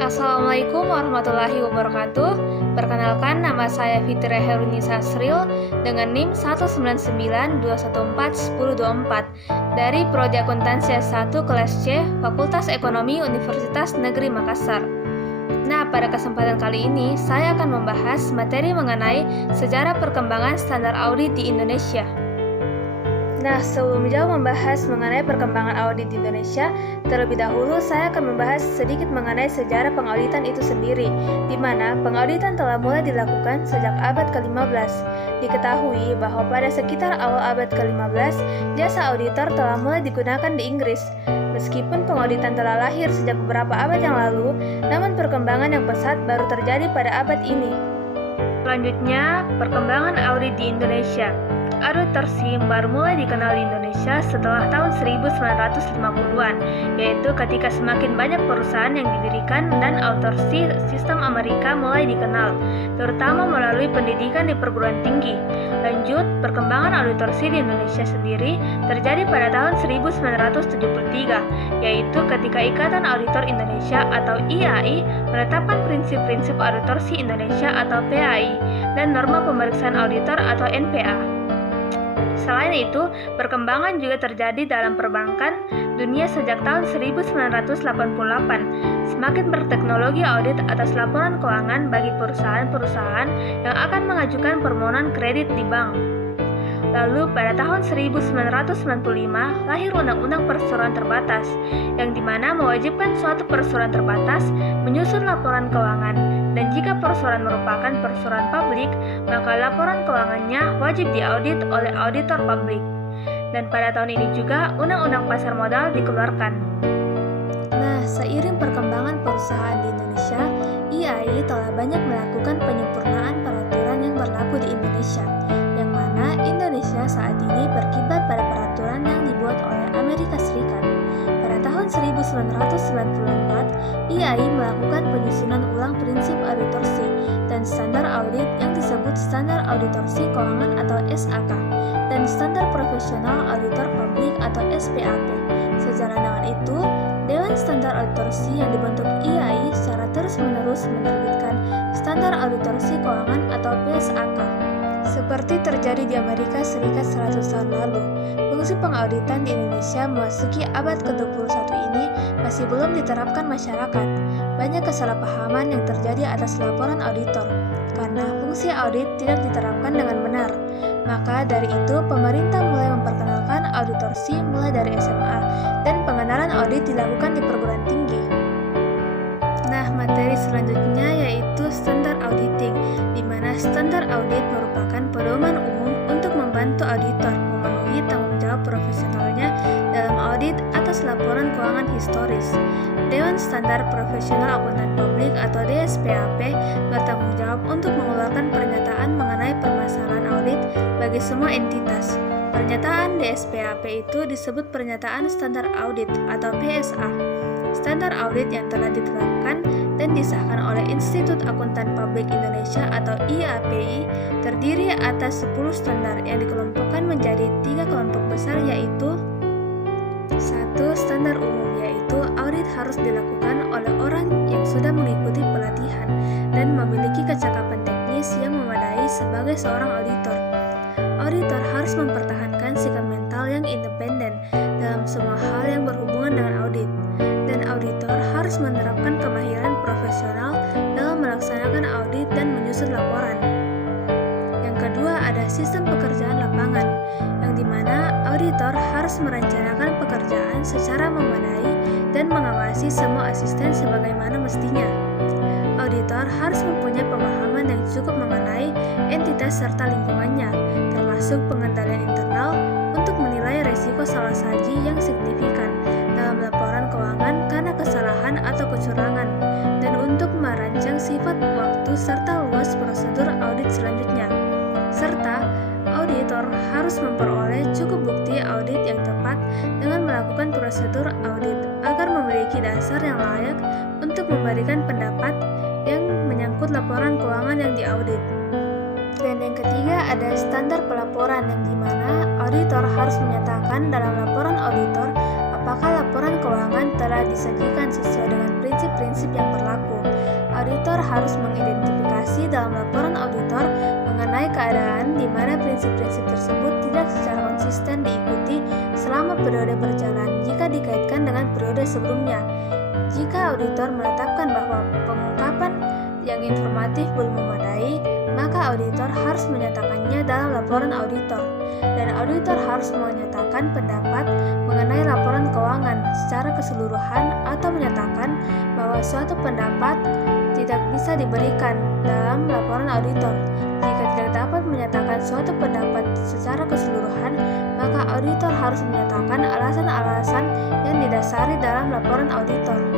Assalamualaikum warahmatullahi wabarakatuh. Perkenalkan, nama saya Fitria Herunisa Sril dengan NIM 199214104 dari Prodi Akuntansi S1 kelas C, Fakultas Ekonomi Universitas Negeri Makassar. Nah, pada kesempatan kali ini saya akan membahas materi mengenai sejarah perkembangan standar audit di Indonesia. Nah, sebelum jauh membahas mengenai perkembangan audit di Indonesia, terlebih dahulu saya akan membahas sedikit mengenai sejarah pengauditan itu sendiri, di mana pengauditan telah mulai dilakukan sejak abad ke-15. Diketahui bahwa pada sekitar awal abad ke-15, jasa auditor telah mulai digunakan di Inggris. Meskipun pengauditan telah lahir sejak beberapa abad yang lalu, namun perkembangan yang pesat baru terjadi pada abad ini. Selanjutnya, perkembangan audit di Indonesia. Auditorship baru mulai dikenal di Indonesia setelah tahun 1950-an, yaitu ketika semakin banyak perusahaan yang didirikan dan auditorship sistem Amerika mulai dikenal, terutama melalui pendidikan di perguruan tinggi. Lanjut, perkembangan auditorship di Indonesia sendiri terjadi pada tahun 1973, yaitu ketika Ikatan Auditor Indonesia atau IAI menetapkan prinsip-prinsip auditorship Indonesia atau PAI dan norma pemeriksaan auditor atau NPA. Selain itu, perkembangan juga terjadi dalam perbankan dunia sejak tahun 1988. Semakin berteknologi audit atas laporan keuangan bagi perusahaan-perusahaan yang akan mengajukan permohonan kredit di bank. Lalu pada tahun 1995 lahir Undang-Undang Perseroan Terbatas, yang dimana mewajibkan suatu perseroan terbatas menyusun laporan keuangan, dan jika perseroan merupakan perseroan publik, maka laporan keuangannya wajib diaudit oleh auditor publik. Dan pada tahun ini juga Undang-Undang Pasar Modal dikeluarkan. Nah, seiring perkembangan perusahaan di Indonesia, IAI telah banyak melakukan penyempurnaan peraturan yang berlaku di Indonesia, yang mana Indonesia saat ini berkiblat pada peraturan yang dibuat oleh Amerika Serikat. Pada tahun 1994, IAI melakukan penyusunan ulang prinsip auditorship dan standar audit yang disebut Standar Auditorship Keuangan atau SAK, dan Standar Profesional Auditor Publik atau SPAP. Sejalan dengan itu, Dewan Standar Auditorship yang dibentuk IAI secara terus-menerus menerbitkan Standar Auditorship Keuangan atau PSAK. Seperti terjadi di Amerika Serikat 100 tahun lalu, fungsi pengauditan di Indonesia memasuki abad ke-21 ini masih belum diterapkan masyarakat. Banyak kesalahpahaman yang terjadi atas laporan auditor, karena fungsi audit tidak diterapkan dengan benar. Maka dari itu, pemerintah mulai memperkenalkan auditorship mulai dari SMA, dan pengenalan audit dilakukan di perguruan tinggi. Nah, materi selanjutnya yaitu standar auditing, di mana standar audit merupakan pedoman umum untuk membantu auditor memenuhi tanggung jawab profesionalnya dalam audit atas laporan keuangan historis. Dewan Standar Profesional Akuntan Publik atau DSPAP bertanggung jawab untuk mengeluarkan pernyataan mengenai permasalahan audit bagi semua entitas. Pernyataan DSPAP itu disebut Pernyataan Standar Audit atau PSA. Standar audit yang telah ditetapkan dan disahkan oleh Institut Akuntan Publik Indonesia atau IAPI terdiri atas 10 standar yang dikelompokkan menjadi 3 kelompok besar, yaitu 1. Standar umum, yaitu audit harus dilakukan oleh orang yang sudah mengikuti pelatihan dan memiliki kecakapan teknis yang memadai sebagai seorang auditor. Auditor harus mempertahankan sikap mental yang independen dalam semua hal yang berhubungan dengan audit, dan auditor harus menerapkan kemahiran profesional dalam melaksanakan audit dan menyusun laporan. Yang kedua, ada sistem pekerjaan lapangan, yang dimana auditor harus merencanakan pekerjaan secara memadai dan mengawasi semua asisten sebagaimana mestinya. Auditor harus mempunyai pemahaman yang cukup mengenai entitas serta lingkungannya, termasuk pengendalian internal untuk menilai risiko salah saji yang signifikan dalam laporan keuangan karena kesalahan atau kecurangan, dan untuk merancang sifat waktu serta luas prosedur audit selanjutnya. Serta, auditor harus memperoleh cukup bukti audit yang tepat dengan melakukan prosedur audit agar memiliki dasar yang layak untuk memberikan pendapat yang menyangkut laporan keuangan yang diaudit. Dan yang ketiga ada standar pelaporan, yang dimana auditor harus menyatakan dalam laporan auditor apakah laporan keuangan telah disajikan sesuai dengan prinsip-prinsip yang berlaku. Auditor harus mengidentifikasi dalam laporan auditor mengenai keadaan di mana prinsip-prinsip tersebut tidak secara konsisten diikuti selama periode berjalan jika dikaitkan dengan periode sebelumnya. Jika auditor menetapkan bahwa pengungkapan yang informatif belum memadai, maka auditor harus menyatakannya dalam laporan auditor, dan auditor harus menyatakan pendapat mengenai laporan keuangan secara keseluruhan atau menyatakan bahwa suatu pendapat tidak bisa diberikan dalam laporan auditor. Jika tidak dapat menyatakan suatu pendapat secara keseluruhan, maka auditor harus menyatakan alasan-alasan yang didasari dalam laporan auditor.